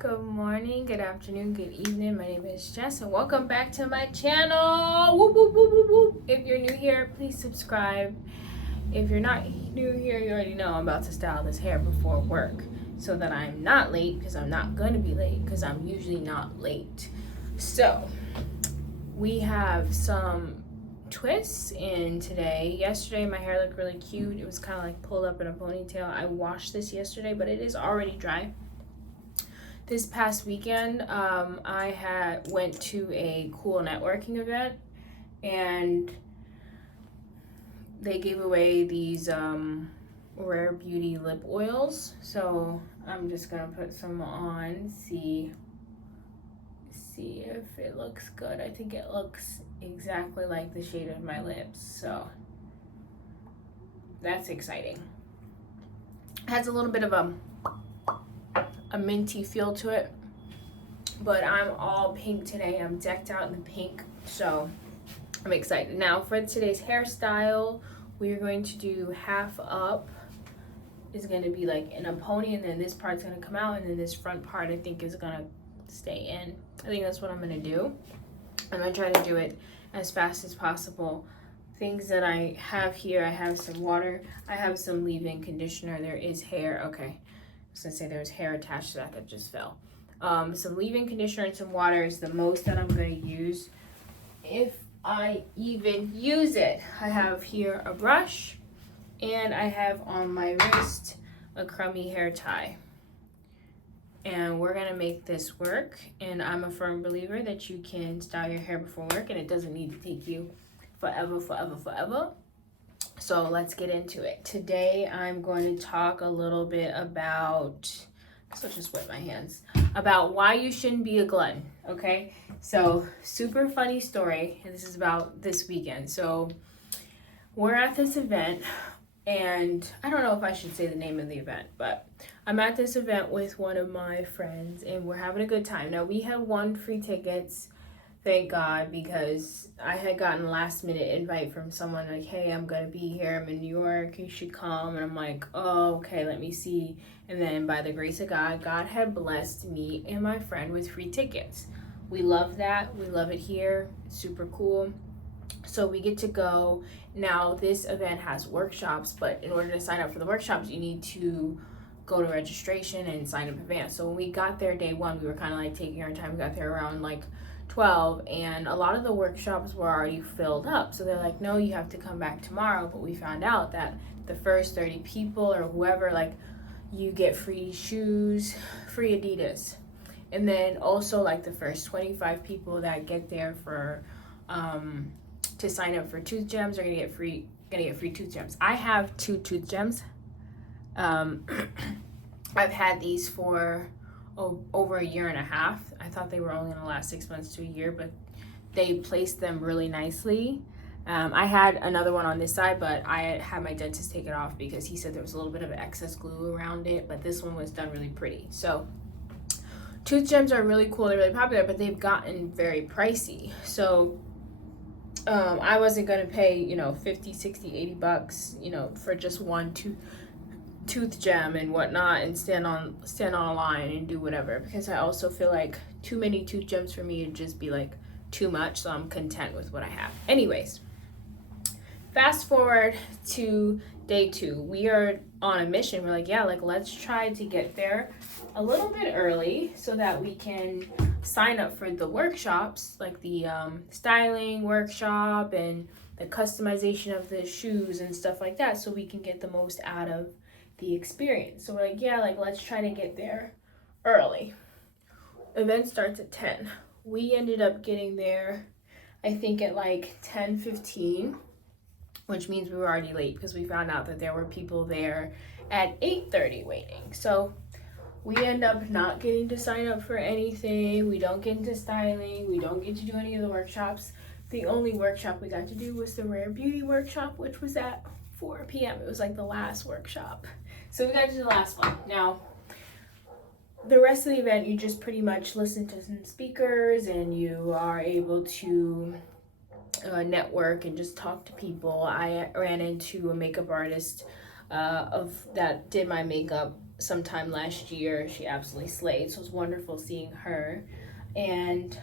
Good morning, good afternoon, good evening. My name is Jess and welcome back to my channel. Whoop, whoop, whoop, whoop, whoop. If you're new here, please subscribe. If you're not new here, you already know I'm about to style this hair before work so that I'm not late, because I'm not going to be late because I'm usually not late. So we have some twists in today. Yesterday my hair looked really cute. It was kind of like pulled up in a ponytail. I washed this yesterday, but it is already dry. This past weekend, I went to a cool networking event, and they gave away these rare beauty lip oils. So I'm just gonna put some on, see if it looks good. I think it looks exactly like the shade of my lips, so that's exciting. It has a little bit of a minty feel to it, but I'm all pink today. I'm decked out in the pink, so I'm excited. Now for today's hairstyle, we're going to do half up. Is going to be like in a pony, and then this part's going to come out, and then this front part I think is going to stay in. I think that's what I'm going to do. I'm going to try to do it as fast as possible. Things that I have here, I have some water, I have some leave-in conditioner, there is hair, okay. I was gonna say there's hair attached to that just fell. Some leave-in conditioner and some water is the most that I'm gonna use, if I even use it. I have here a brush, and I have on my wrist a crummy hair tie. And we're gonna make this work, and I'm a firm believer that you can style your hair before work, and it doesn't need to take you forever. So let's get into it. Today I'm going to talk a little bit about, so just wet my hands, about why you shouldn't be a glutton, okay? So super funny story, and this is about this weekend. So we're at this event, and I don't know if I should say the name of the event, but I'm at this event with one of my friends, and we're having a good time. Now we have won free tickets, thank God, because I had gotten a last minute invite from someone like, hey, I'm gonna be here, I'm in New York, you should come. And I'm like, oh, okay, let me see. And then by the grace of God, God had blessed me and my friend with free tickets. We love that. We love it here. It's super cool. So we get to go. Now this event has workshops, but in order to sign up for the workshops, you need to go to registration and sign up in advance. So when we got there day one, we were kind of like taking our time. We got there around like 12, and a lot of the workshops were already filled up. So they're like, no, you have to come back tomorrow. But we found out that the first 30 people or whoever, like, you get free shoes, free Adidas. And then also like the first 25 people that get there for to sign up for tooth gems are gonna get free tooth gems. I have 2 tooth gems. I've had these for over a year and a half. I thought they were only gonna last 6 months to a year, but they placed them really nicely. I had another one on this side, but I had my dentist take it off because he said there was a little bit of excess glue around it, but this one was done really pretty. So tooth gems are really cool, they're really popular, but they've gotten very pricey. So I wasn't gonna pay, 50, 60, 80 bucks, for just one tooth gem and whatnot, and stand on a line and do whatever, because I also feel like too many tooth gems for me would just be like too much, so I'm content with what I have. Anyways, fast forward to day 2. We are on a mission. We're like, yeah, like let's try to get there a little bit early so that we can sign up for the workshops, like the styling workshop and the customization of the shoes and stuff like that, so we can get the most out of the experience. So we're like, yeah, like let's try to get there early. Event starts at 10. We ended up getting there, I think, at like 10:15, which means we were already late because we found out that there were people there at 8:30 waiting. So we end up not getting to sign up for anything. We don't get into styling. We don't get to do any of the workshops. The only workshop we got to do was the Rare Beauty workshop, which was at 4 p.m. It was like the last workshop. So we got to do the last one. Now, the rest of the event, you just pretty much listen to some speakers, and you are able to network and just talk to people. I ran into a makeup artist that did my makeup sometime last year. She absolutely slayed, so it was wonderful seeing her and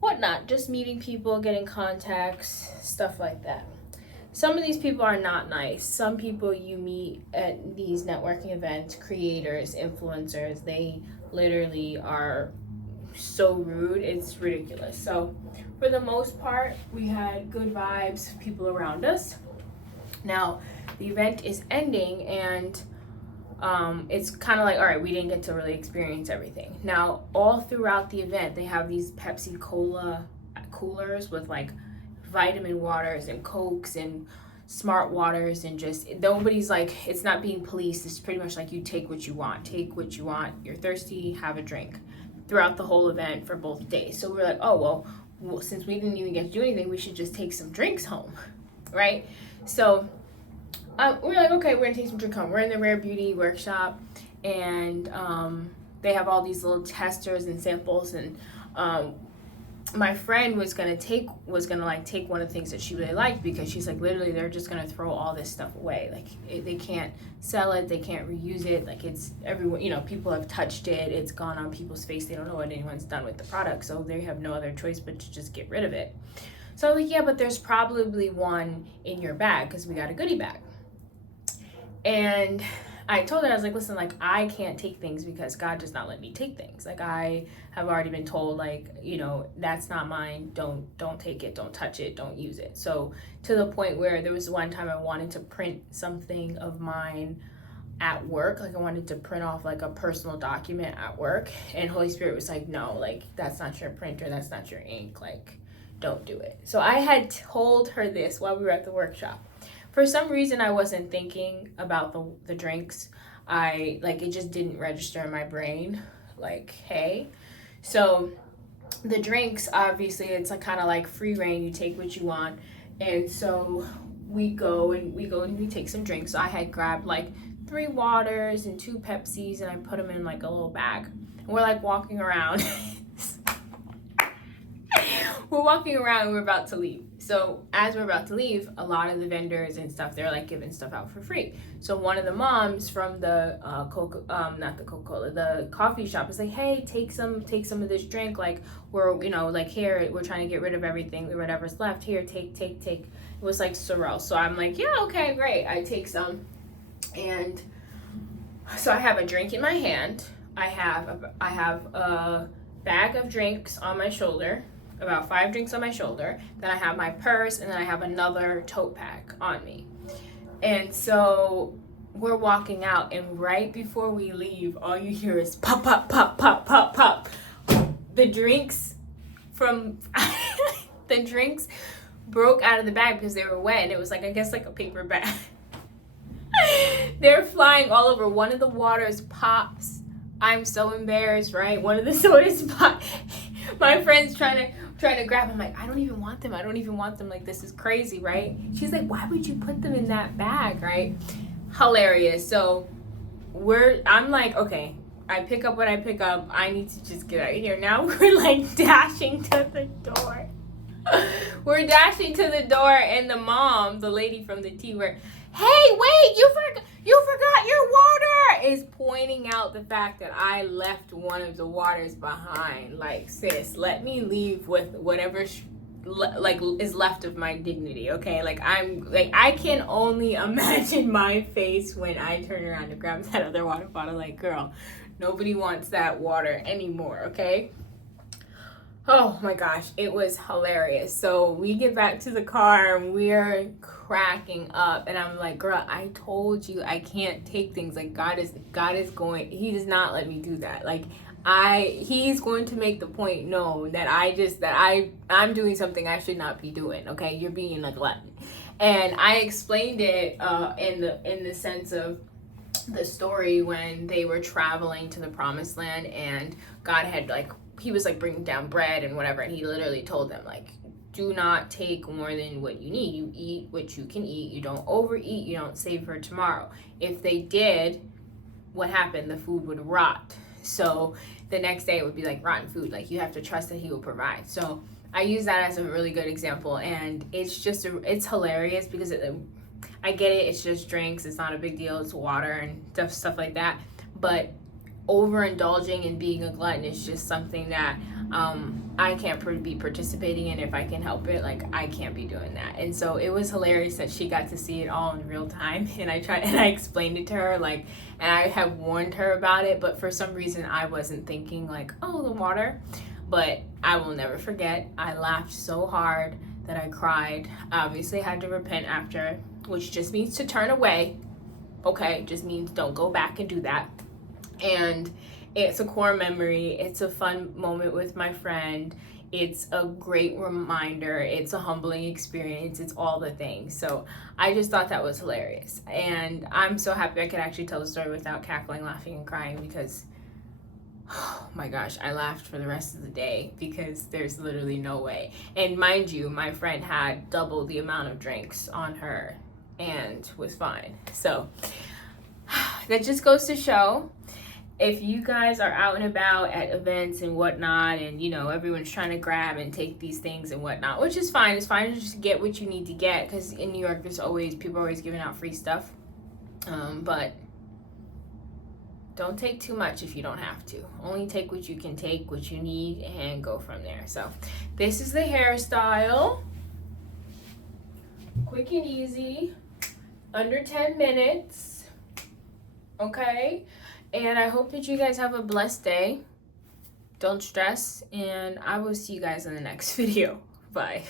whatnot, just meeting people, getting contacts, stuff like that. Some of these people are not nice. Some people you meet at these networking events, creators, influencers, they literally are so rude, it's ridiculous. So for the most part, we had good vibes, people around us. Now the event is ending, and it's kind of like, all right, we didn't get to really experience everything. Now all throughout the event, they have these Pepsi Cola coolers with like vitamin waters and Cokes and smart waters, and just nobody's like, it's not being policed. It's pretty much like you take what you want, you're thirsty, have a drink, throughout the whole event for both days. So we're like, oh well, since we didn't even get to do anything, we should just take some drinks home, right? So we're like, okay, we're gonna take some drink home. We're in the Rare Beauty workshop, and they have all these little testers and samples, and my friend was gonna take one of the things that she really liked, because she's like, literally they're just gonna throw all this stuff away. Like they can't sell it, they can't reuse it. Like it's everyone, people have touched it, it's gone on people's face, they don't know what anyone's done with the product, so they have no other choice but to just get rid of it. So I was like, yeah, but there's probably one in your bag, because we got a goodie bag. And I told her, I was like, listen, like, I can't take things because God does not let me take things. Like, I have already been told, like, that's not mine. Don't take it. Don't touch it. Don't use it. So to the point where there was one time I wanted to print something of mine at work. Like, I wanted to print off like a personal document at work. And Holy Spirit was like, no, like, that's not your printer. That's not your ink. Like, don't do it. So I had told her this while we were at the workshop. For some reason, I wasn't thinking about the drinks. It just didn't register in my brain, like, hey. So the drinks, obviously, it's like kind of like free reign. You take what you want. And so we go and we take some drinks. So I had grabbed like 3 waters and 2 Pepsis, and I put them in like a little bag. And we're like walking around. We're walking around and we're about to leave. So as we're about to leave, a lot of the vendors and stuff, they're like giving stuff out for free. So one of the moms from the the coffee shop is like, hey, take some of this drink. Like, we're, like, here, we're trying to get rid of everything, whatever's left. Here, take. It was like Sorrel. So I'm like, yeah, okay, great. I take some. And so I have a drink in my hand. I have a bag of drinks on my shoulder, about 5 drinks on my shoulder. Then I have my purse, and then I have another tote bag on me. And so we're walking out, and right before we leave, all you hear is pop, pop, pop, pop, pop, pop. The drinks broke out of the bag because they were wet, and it was like, I guess, like a paper bag. They're flying all over. One of the waters pops. I'm so embarrassed, right? One of the sodas pops. My friend's trying to grab them. I'm like, I don't even want them. Like, this is crazy, right? She's like, why would you put them in that bag, right? Hilarious. So I'm like, okay, I pick up what I pick up. I need to just get out of here. Now we're like dashing to the door. We're dashing to the door, and the mom, the lady from the tea, hey, wait, you forgot your water, is pointing out the fact that I left one of the waters behind. Like, sis, let me leave with whatever is left of my dignity, okay? Like, I can only imagine my face when I turn around to grab that other water bottle. Like, girl, nobody wants that water anymore, okay? Oh my gosh, it was hilarious. So we get back to the car, and we're cracking up, and I'm like, girl, I told you I can't take things. Like, God is going, he does not let me do that. Like, he's going to make the point known that I'm doing something I should not be doing, okay? You're being a glutton. And I explained it in the sense of the story when they were traveling to the promised land, and God had, like, he was like bringing down bread and whatever, and he literally told them, like, do not take more than what you need. You eat what you can eat. You don't overeat. You don't save for tomorrow. If they did, what happened? The food would rot. So the next day it would be like rotten food. Like, you have to trust that he will provide. So I use that as a really good example, and it's it's hilarious because I get it. It's just drinks. It's not a big deal. It's water and stuff like that. but overindulging and being a glutton is just something that I can't be participating in if I can help it. Like, I can't be doing that. And so it was hilarious that she got to see it all in real time, and I explained it to her, like, and I have warned her about it, but for some reason I wasn't thinking like, oh, the water. But I will never forget, I laughed so hard that I cried. I obviously had to repent after, which just means to turn away. Okay, just means don't go back and do that. And it's a core memory. It's a fun moment with my friend. It's a great reminder. It's a humbling experience. It's all the things. So I just thought that was hilarious. And I'm so happy I could actually tell the story without cackling, laughing, and crying, because, oh my gosh, I laughed for the rest of the day because there's literally no way. And mind you, my friend had double the amount of drinks on her and was fine. So that just goes to show, if you guys are out and about at events and whatnot, and you know, everyone's trying to grab and take these things and whatnot, which is fine. It's fine to just get what you need to get, because in New York there's always people are always giving out free stuff. But don't take too much if you don't have to. Only take what you can take, what you need, and go from there. So this is the hairstyle. Quick and easy, under 10 minutes. Okay, and I hope that you guys have a blessed day. Don't stress, and I will see you guys in the next video. Bye.